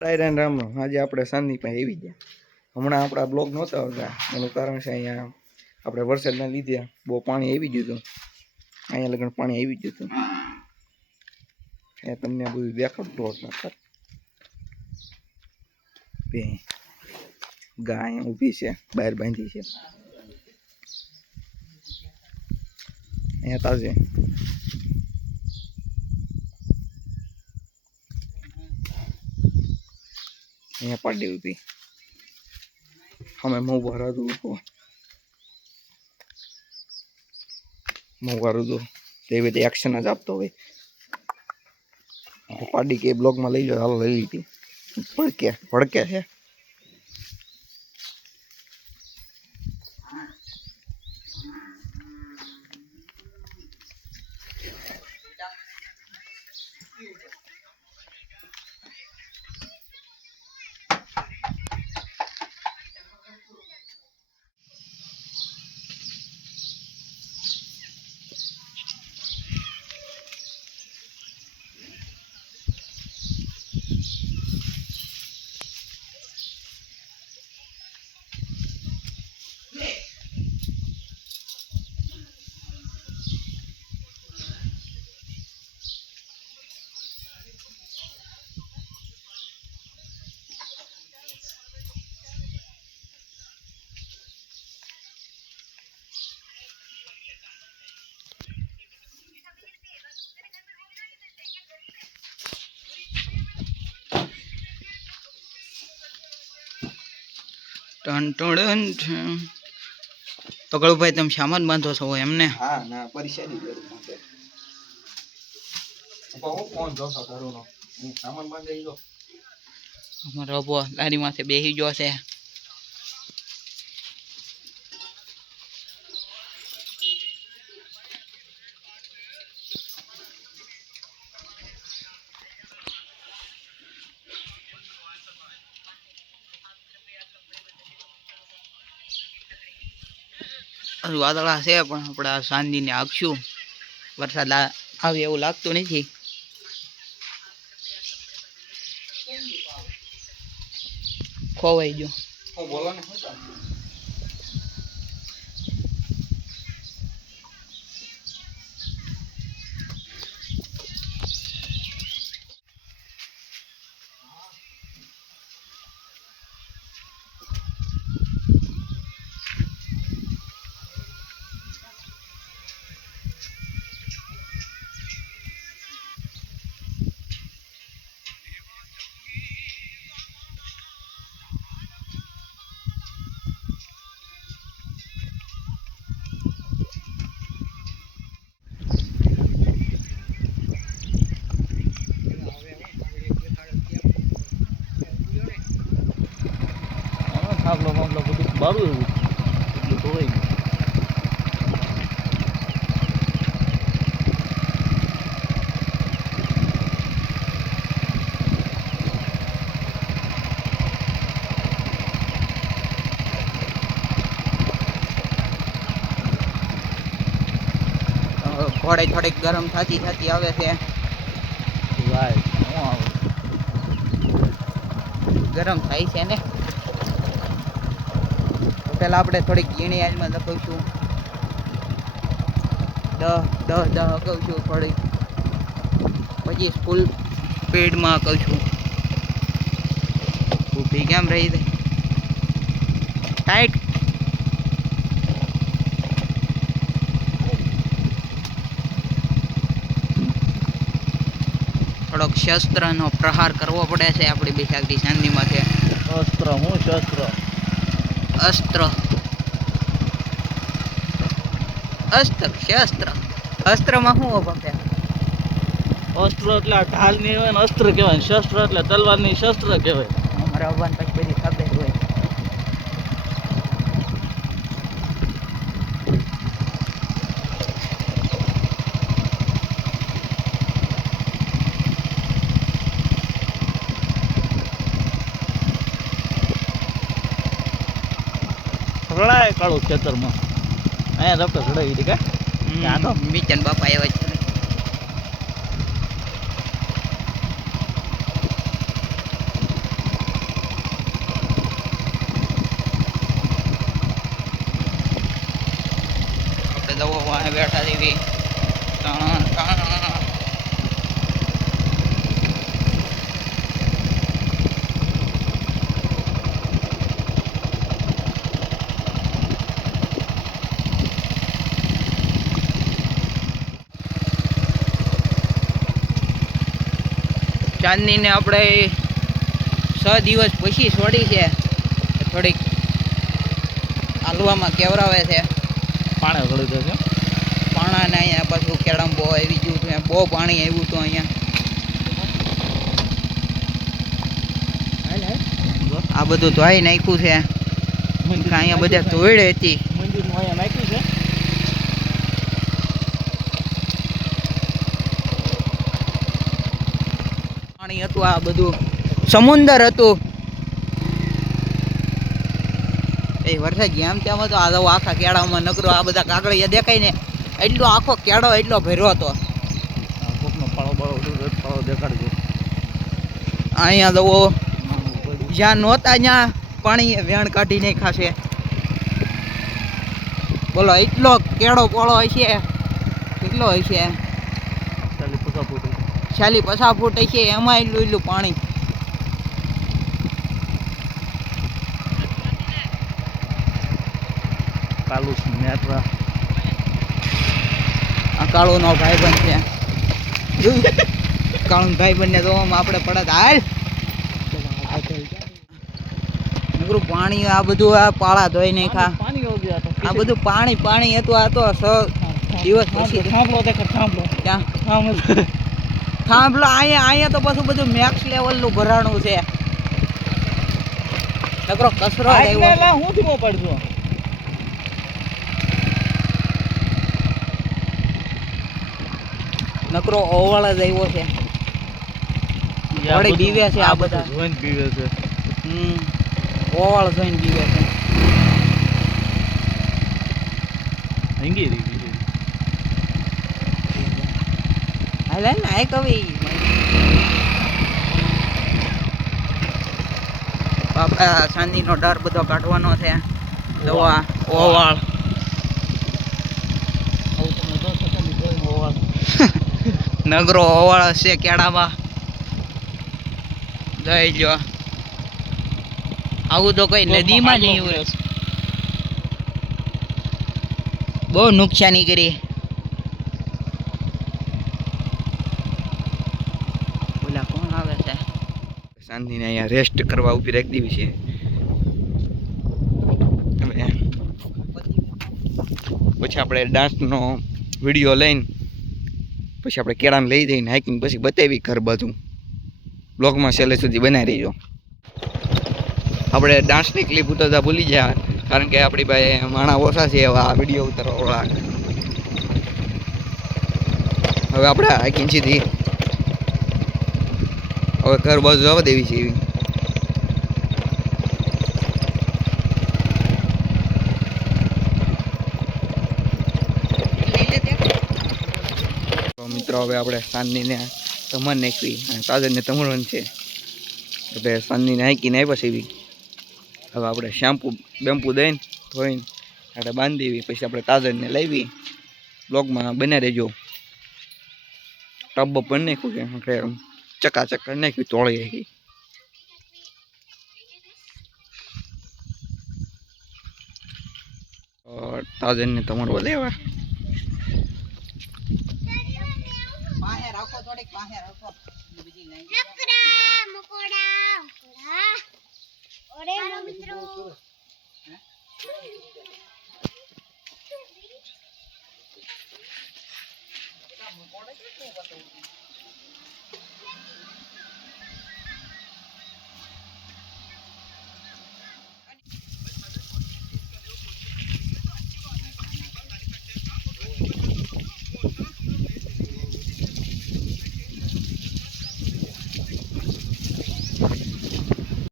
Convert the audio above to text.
રાયરાન રામ આજે આપણે પાસે આવી ગયા. હમણાં આપણા બ્લોગ નહોતા આવતા. એનું કારણ છે અહીંયા આપણે વરસાદના લીધે બહુ પાણી આવી ગયું હતું. અહીંયા લગન પાણી આવી ગયું હતું. એ તમને બધું દેખાડતો નકર બે ગાય ઊભી છે, બહાર બાંધી છે. અહીંયા તાજે અહીંયા પાડી હતી. અમે મોબાર હતું ઊભો મોબાર હતું તેવી રીતે એક્શન જ આપતો હોય. પાડી કે બ્લોગમાં લઈ લો, હાલ લઈ લીધી. ભડકે ભડકે છે. ટણ છે તો કળુભાઈ તમે સામાન બાંધો છો એમને હા ના પરેશાની જરૂર માટે હું ફોન જોશો ઘરનો? સામાન બાંધી જો અમારો અબો લારી માથે બેસી ગયો છે. હજુ વાદળા છે, પણ આપણે આ સાંજને આગશું વરસાદ આવે એવું લાગતું નથી. ખોવાઈ ગયો. બાંભલો બધું બારું એવું એટલું ધોવાઈ ગયું અ, ઘોડે થોડીક ગરમ થતી થતી આવે છે રાઈટ હું આવે ગરમ થાય છે ને તો આપણે થોડીક ઝીણી આંચમાં લખીશું દહ દહ દહ કહું છું થોડીક. પછી ફૂલ સ્પીડમાં કહું છું. ઊભી કેમ રહી દે ટાઈટ થોડોક શસ્ત્રનો પ્રહાર કરવો પડે છે આપણી બેસાગી શાંતિમાંથી શસ્ત્ર, હું શસ્ત્ર? અસ્ત્ર અસ્ત્ર શસ્ત્ર અસ્ત્રમાં શું વપરાય અસ્ત્ર એટલે ઢાલની હોય ને અસ્ત્ર કહેવાય શસ્ત્ર એટલે તલવારની શસ્ત્ર કહેવાય. અમારા કાળું ખેતરમાં. અહીંયા રફટો ચડાવી હતી કા? તો. મીચન બાપા એવા છે. આપણે દવો બેઠા દેવી ત્રણ ત્રણ ચાંદનીને આપણે છ દિવસ પછી છોડી છે. થોડીક હાલવામાં કેવરાવે છે. પાણી દે છે પાણાને અહીંયા પાછું કેળંબો આવી ગયું હતું બહુ પાણી આવ્યું હતું અહીંયા. આ બધું ધોઈ નાખ્યું છે. અહીંયા બધા ધોઈડ હતી. મંદિર નાખ્યું છે? પાણી હતું આ બધું. સમુંદર હતું. એ વરસાદ જેમ તેમ હતો? આ આખા કેળામાં નકરો આ બધા કાગળિયા દેખાય ને. એટલો આખો કેળો એટલો ભર્યો હતો. અહીંયા તો જ્યાં નહોતા ત્યાં પાણી વેણ કાઢી નહીં ખાશે બોલો એટલો કેળો પોળો હશે. કેટલો હશે? ચાલી હતું. ચાલી પચાસ ફૂટ છે એમાંય લુલું પાણી. કાલું છે, નેત્રા નો ભાઈબંધ છે. કાળું ભાઈબંધ ને તો આમ આપણે પડત હાલ. નકરું પાણી આ બધું આ પાળા ધોઈ ગયા હતા. આ બધું પાણી પાણી હતું આ તો સ દિવસ પછી. દેખાડ થાંભલો અહીંયા અહીંયા તો પાછું બધું મેક્સ લેવલનું ભરાણું છે. નકરો. લા હું ધીમો પડજો. નકરો ઓવળ જ આવ્યો છે. વળી બીવે છે આ બધા. જોઈને બીવે છે. હમ. ઓવળ જોઈને બીવે છે. હંગી ને આ કવિ બાપા ચાંદીનો ડર બધો કાઢવાનો છે. દવા ઓવાળ નગરો ઓવાળ હશે કેળામાં. જઈ જો. આવું તો કઈ નદીમાં નહીં હોય. બહુ નુકસાની કરી બોલા કોણ આવે છે શાંતિને અહીંયા રેસ્ટ કરવા ઊભી રાખી દેવી છે. પછી આપણે ડાન્સનો વીડિયો લઈને, પછી આપણે કેળાને લઈ જઈને હાઈકિંગ પછી બતાવી ઘર બધું. બ્લોગમાં છેલ્લે સુધી બનાવી રહીજો. આપણે ડાન્સની ક્લિપ ઉતરતા ભૂલી ગયા, કારણ કે આપણી પાસે માણા ઓછા છે એવા વીડિયો ઉતારવાવાળા. હવે આપણે હાઈકિંગ સીધી હવે ઘર બાજુ જવા દેવી છે એવી. મિત્રો, હવે આપણે સાંજનીને તમાર નાખવી અને તાજરને ધમણવાનું છે. એટલે સાંજની નાખીને આવ્યા છે એવી. હવે આપણે શેમ્પુ, બેમ્પુ દઈને ધોઈને આપણે બાંધી દેવી. પછી આપણે તાજરને લાવી બ્લોગમાં બને રહેજો. ટબ પણ નાખ્યું છે. ચકાચક કરી નાખ્યું તોળી તાજનને તમારું લેવા. પાસે રાખો